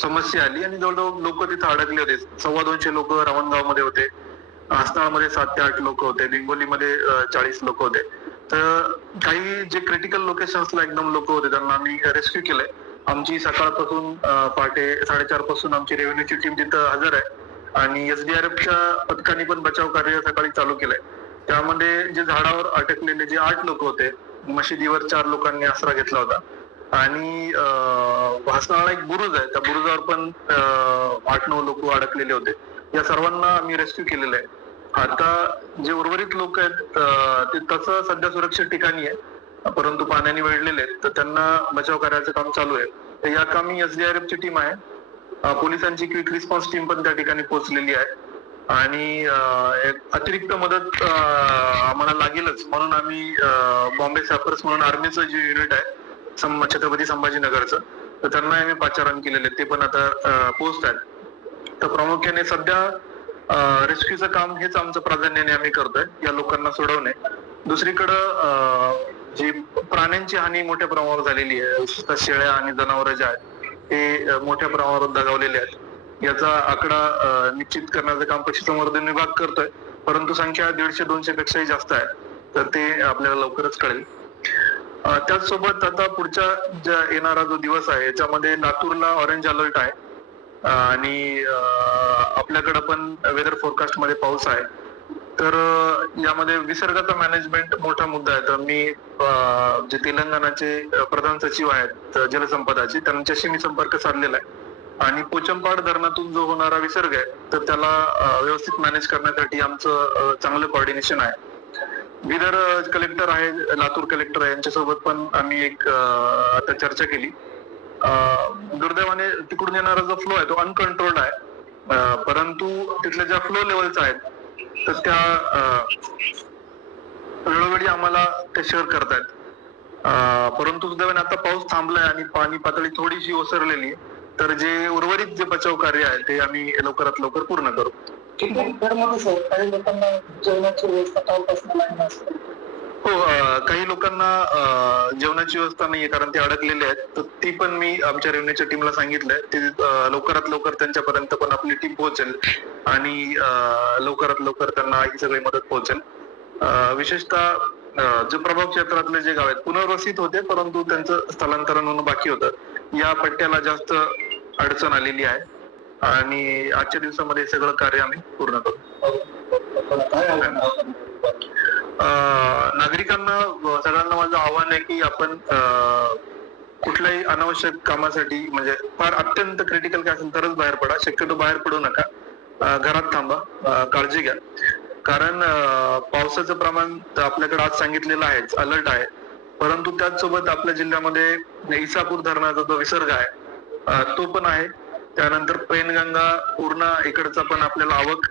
समस्या आली आणि जवळजवळ लोक तिथे अडकले होते. 250 लोक रावणगावमध्ये होते, आसनाळमध्ये 7 ते 8 लोक होते, लिंगोलीमध्ये 40 लोक होते. तर काही जे क्रिटिकल लोकेशन्सला एकदम लोक होते त्यांना आम्ही रेस्क्यू केलंय. आमची सकाळपासून पहाटे 4:30 पासून आमची रेव्हेन्यूची टीम तिथं हजर आहे आणि एसडीआरएफच्या पथकाने पण बचाव कार्य सकाळी चालू केलंय. त्यामध्ये जे झाडावर अटकलेले जे 8 लोक होते, मशिदीवर 4 लोकांनी आसरा घेतला होता आणि भासणाळा एक बुरुज आहे, त्या बुरुजावर पण 8-9 लोक अडकलेले होते. या सर्वांना आम्ही रेस्क्यू केलेलं आहे. आता जे उर्वरित लोक आहेत ते तसं सध्या सुरक्षित ठिकाणी आहे, परंतु पाण्याने वेढलेले आहेत, तर त्यांना बचाव कार्याचं काम चालू आहे. तर या कामी एसडीआरएफची टीम आहे, पोलिसांची क्विक रिस्पॉन्स टीम पण त्या ठिकाणी पोहोचलेली आहे आणि अतिरिक्त मदत आम्हाला लागेलच म्हणून आम्ही बॉम्बे सॅपर्स म्हणून आर्मीचं जे युनिट आहे छत्रपती संभाजीनगरचं, तर त्यांना आम्ही पाचारण केलेले, ते पण आता पोस्ट आहेत. तर प्रामुख्याने सध्या रेस्क्यूचं काम हेच आमचं प्राधान्याने आम्ही करतोय, या लोकांना सोडवणे. दुसरीकडं जी प्राण्यांची हानी मोठ्या प्रमाणावर झालेली आहे, विशेषतः शेळ्या आणि जनावरं जे आहेत ते मोठ्या प्रमाणावर दगावलेले आहेत. याचा आकडा निश्चित करण्याचं काम पशुसंवर्धन विभाग करतोय, परंतु संख्या 150-200 पेक्षाही जास्त आहे, तर ते आपल्याला लवकरच कळेल. त्याचसोबत आता पुढच्या ज्या येणारा जो दिवस आहे याच्यामध्ये लातूरला ऑरेंज अलर्ट आहे आणि आपल्याकडे पण वेदर फोरकास्ट मध्ये पाऊस आहे. तर यामध्ये विसर्गाचा मॅनेजमेंट मोठा मुद्दा आहे. तर मी जे तेलंगणाचे प्रधान सचिव आहेत जलसंपदाचे, त्यांच्याशी मी संपर्क साधलेला आहे आणि पोचमपाड धरणातून जो होणारा विसर्ग आहे तर त्याला व्यवस्थित मॅनेज करण्यासाठी आमचं चांगलं कोऑर्डिनेशन आहे. बिदर कलेक्टर आहे, लातूर कलेक्टर आहे, यांच्यासोबत पण आम्ही एक आता चर्चा केली. दुर्दैवाने तिकडून येणारा जो फ्लो आहे तो अनकंट्रोल्ड आहे, परंतु तिथल्या ज्या फ्लो लेवल्स आहेत तर त्या वेळोवेळी आम्हाला ते शेअर करतायत. परंतु सुदैवाने आता पाऊस थांबलाय आणि पाणी पातळी थोडीशी ओसरलेली आहे, तर जे उर्वरित जे बचाव कार्य आहे ते आम्ही लवकरात लवकर पूर्ण करू. काही लोकांना जेवणाची व्यवस्था कालपासून नाही असते. हो, काही लोकांना जेवणाची व्यवस्था नाहीये कारण ते अडकलेले आहेत, तर ती पण मी आमच्या रेव्हेन्यूच्या टीमला सांगितलंय, ते लवकरात लवकर त्यांच्यापर्यंत पण आपली टीम पोहोचेल आणि लवकरात लवकर त्यांना ही सगळी मदत पोहोचेल. विशेषतः जे प्रभाव क्षेत्रातले जे गाव आहेत पुनर्वसित होते, परंतु त्यांचं स्थलांतरण होणं बाकी होतं, या पट्ट्याला जास्त अडचण आलेली आहे आणि आजच्या दिवसामध्ये सगळं कार्य आम्ही पूर्ण करू. नागरिकांना सगळ्यांना माझं आव्हान आहे की आपण कुठल्याही अनावश्यक कामासाठी म्हणजे फार अत्यंत क्रिटिकल काय असेल तरच बाहेर पडा, शक्यतो बाहेर पडू नका, घरात थांबा, काळजी घ्या. कारण पावसाचं प्रमाण आपल्याकडे आज सांगितलेलं आहेच, अलर्ट आहे, परंतु त्याचसोबत आपल्या जिल्ह्यामध्ये इसापूर धरणाचा जो विसर्ग आहे तो पण आहे. त्यानंतर पैनगंगा पूर्ण इकडचा पण आपल्याला आवक